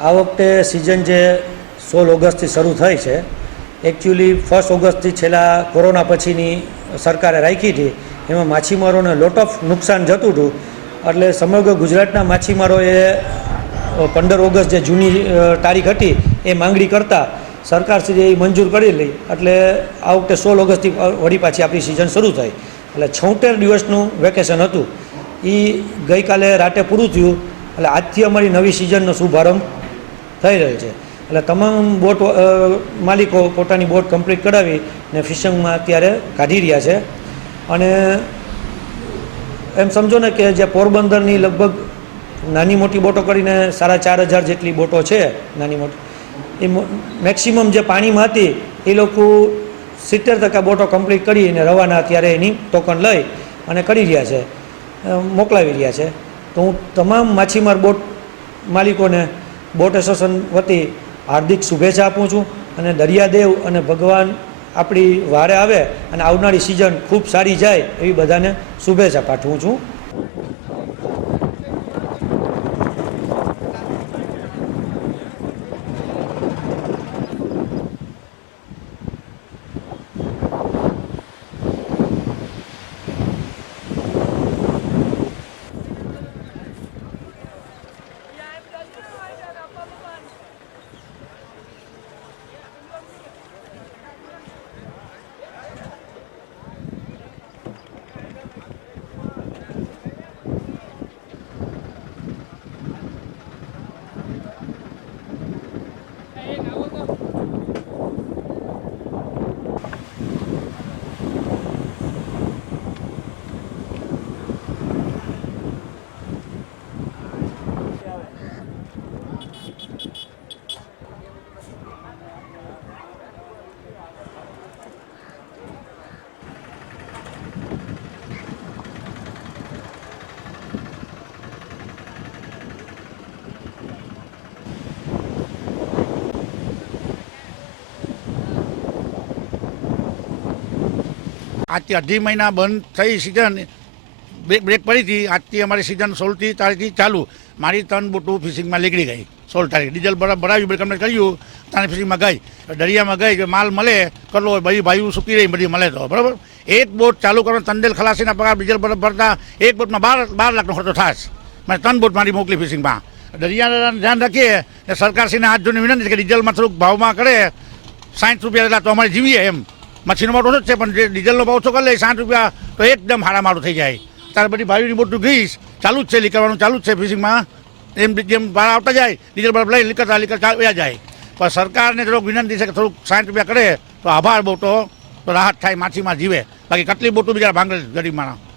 આ વખતે સિઝન જે 16 ઓગસ્ટથી શરૂ થઈ છે, એકચ્યુઅલી 1 ઓગસ્ટથી છેલ્લા કોરોના પછીની સરકારે રાખી હતી, એમાં માછીમારોને લોટ ઓફ નુકસાન જતું હતું. એટલે સમગ્ર ગુજરાતના માછીમારોએ 15 ઓગસ્ટ જે જૂની તારીખ હતી એ માંગણી કરતાં સરકારશ્રીએ એ મંજૂર કરી લઈ. એટલે આ વખતે 16 ઓગસ્ટથી વળી પાછી આપણી સિઝન શરૂ થઈ. એટલે 76 દિવસનું વેકેશન હતું, એ ગઈકાલે રાતે પૂરું થયું. એટલે આજથી અમારી નવી સિઝનનો શુભારંભ થઈ રહ્યો છે. એટલે તમામ બોટ માલિકો પોતાની બોટ કમ્પ્લીટ કરાવી ને ફિશિંગમાં અત્યારે કાઢી રહ્યા છે. અને એમ સમજો ને કે જે પોરબંદરની લગભગ નાની મોટી બોટો કરીને 4,500 જેટલી બોટો છે નાની મોટી, એ મેક્સિમમ જે પાણીમાં હતી એ લોકો 70% બોટો કમ્પ્લીટ કરીને રવાના અત્યારે એની ટોકન લઈ અને કરી રહ્યા છે, મોકલાવી રહ્યા છે. તો હું તમામ માછીમાર બોટ માલિકોને બોટ એસોસિએશન વતી હાર્દિક શુભેચ્છા આપું છું. અને દરિયાદેવ અને ભગવાન આપણી વારે આવે અને આવનારી સિઝન ખૂબ સારી જાય એવી બધાને શુભેચ્છા પાઠવું છું. આજથી અઢી મહિના બંધ થઈ સિઝન, બ્રેક પડી હતી. આજથી અમારી સિઝન 16 તારીખથી ચાલુ. મારી 3 બોટો ફિશિંગમાં નીકળી ગઈ 16 તારીખ. ડીઝલ ભરાવ્યું, બ્રેક કમ્પ્લીટ કર્યું, તારે ફિશિંગમાં ગઈ, દરિયામાં ગઈ. માલ મળે કરલો હોય, બધી ભાઈઓ સૂકી રહી, બધી મળે તો બરાબર. એક બોટ ચાલુ કરો, તંદેલ ખલાસીના પગાર ડીઝલ ભરતા એક બોટમાં 12 લાખનો ખર્ચો થાય. મેં 3 બોટ મારી મોકલી ફિશિંગમાં. દરિયાના ધ્યાન રાખીએ. સરકારશ્રીને હાથ જોઈને વિનંતી છે કે ડીઝલમાં થોડુંક ભાવમાં કરે. 60 રૂપિયા એટલા તો અમારે જીવીએ એમ. મચ્છીનો ભાવ ઓછો જ છે, પણ જે ડીઝલનો ભાવ ઓછો કરી લે 60 રૂપિયા તો એકદમ હારામારું થઈ જાય. ત્યારે બધી ભાઈઓની બોટું ગઈશ ચાલુ જ છે, લીકરવાનું ચાલુ જ છે ફિશિંગમાં. એમ જેમ ભાડા આવતા જાય ડીઝલ બરફ લઈ લીકર વયા જાય. પણ સરકારને થોડુંક વિનંતી છે કે થોડુંક 60 રૂપિયા કરે તો આભાર બોટો તો રાહત થાય, માછીમાં જીવે. બાકી કેટલી બોટો બીજા ભાંગે ગરીબ માણસ.